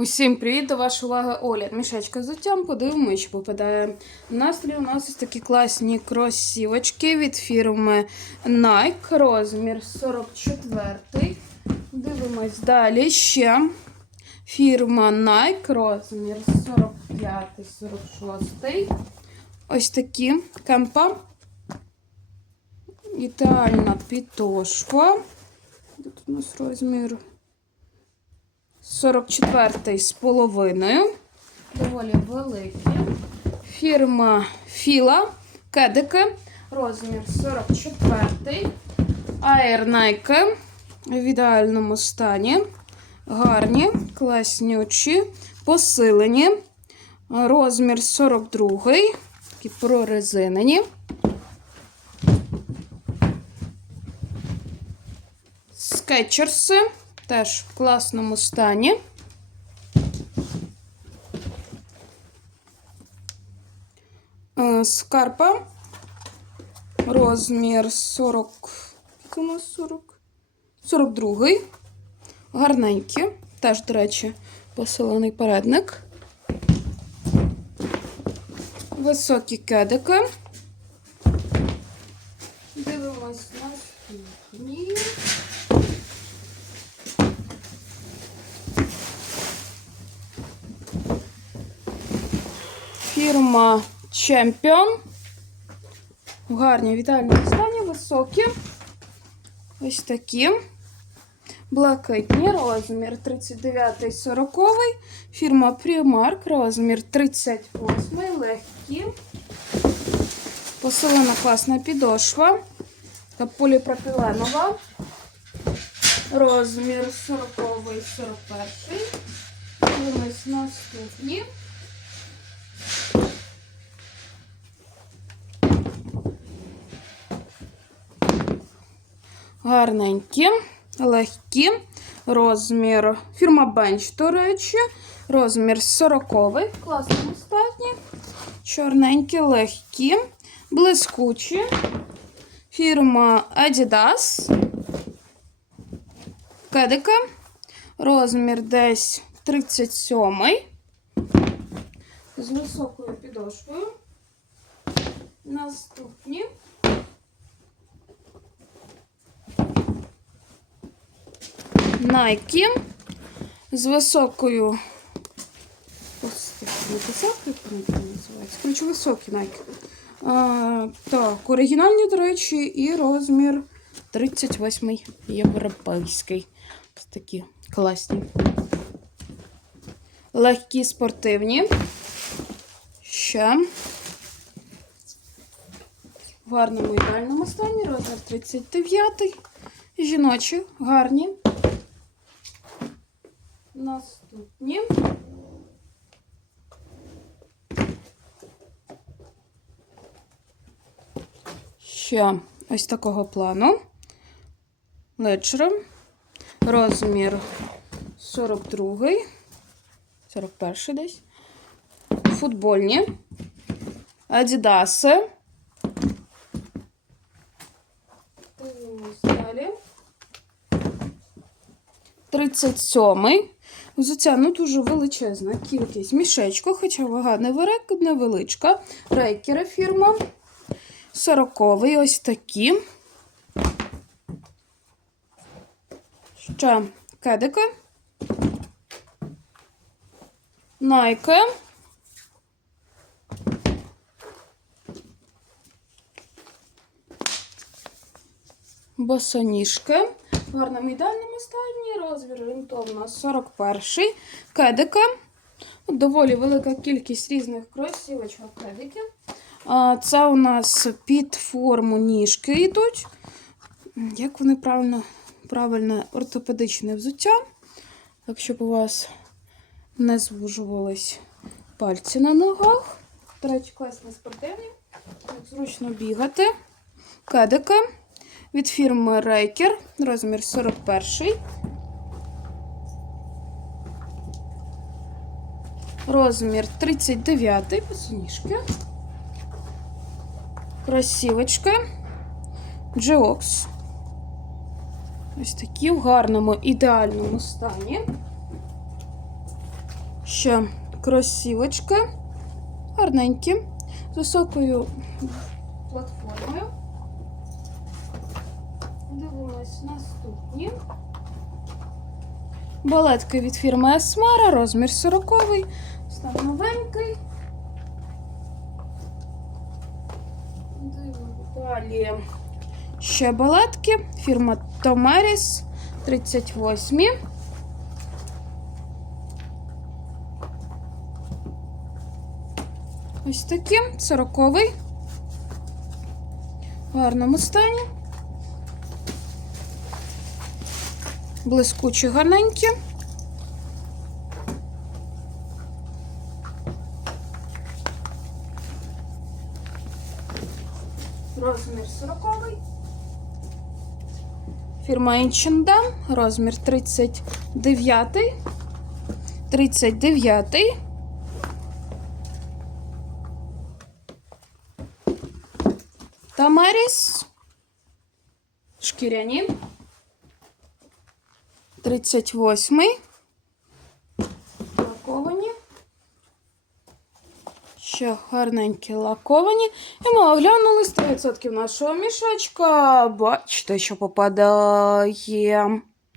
Усім привіт до вашої уваги огляд. Мішечка з взуттям, подивимо, що попадає. Настрій у нас ось такі класні кросівочки від фірми Nike, розмір 44. Дивимось далі ще. Фірма Nike, розмір 45-46. Ось такі кемпа. Ідеальна підошва. Тут у нас розмір? 44 з половиною. Доволі великі. Фірма Філа. Кедики. Розмір 44. Air Nike. В ідеальному стані. Гарні, класні очі. Посилені. Розмір 42. Такі прорезинені. Скетчерси. Теж в класному стані. Е, Скарпа. Розмір 40. Який у нас 40? 42. Гарненькі. Теж, до речі, посилений передник. Високі кедики. Дивимось наступні. Фірма Champion. В гарній вітальному стані, високі. Ось такі. Блакитні, розмір 39-40. Фірма Primark, розмір 38 легкі. Посилена класна підошва. Та поліпропіленова. Розмір 40-41. Дивимось наступні. Гарненькі, легкі. Розмір фірма Bench, до речі. Розмір 40 в класному. Чорненькі, легкі, блискучі. Фірма Adidas. Кедики. Розмір десь 37 з високою підошвою. Наступні. Nike з високою. Ось. Коротше, високі Nike. А, так, оригінальні, до речі, і розмір 38 європейський. Такі класні. Легкі спортивні. Ще. В гарному ідеальному стані, розмір 39. Жіночі, гарні. Наступні. Ще ось такого плану. Леджера. Розмір 42, 41 десь. Футбольні. Адідаси. Далі. 37. Взуття ну дуже величезна кількість мішечку, хоча вага невеличка. Рейкера фірма. 40 ось такі. Ще кедики. Найки. Босоніжки. Гарному ідеальному стані. Розмір орієнтовно 41. Кедики. Доволі велика кількість різних кросівочок кедиків. Це у нас під форму ніжки йдуть. Як вони правильно, правильне ортопедичне взуття. Так, щоб у вас не звужувались пальці на ногах. До речі, класні спортивні. Зручно бігати. Кедики від фірми Рейкер, розмір 41. Розмір 39 посуніжки. Красівочки. Джеокс. Ось такі в гарному ідеальному стані. Ще кросівочки. Гарненькі. З високою платформою. Дивимось наступні. Балетки від фірми Esmara, розмір 40 Став новенький. Дивимось Далі. Ще балетки. Фірма Tomaris 38. Ось такі, 40 В гарному стані. Блискучі гарненькі. Розмір 40. Фірма H&M, розмір 39. 39. Тамаріс. Шкіряні. 38. Лаковані. Ще гарненькі лаковані. І ми оглянули 100% нашого мішечка. Бачите, що попадає.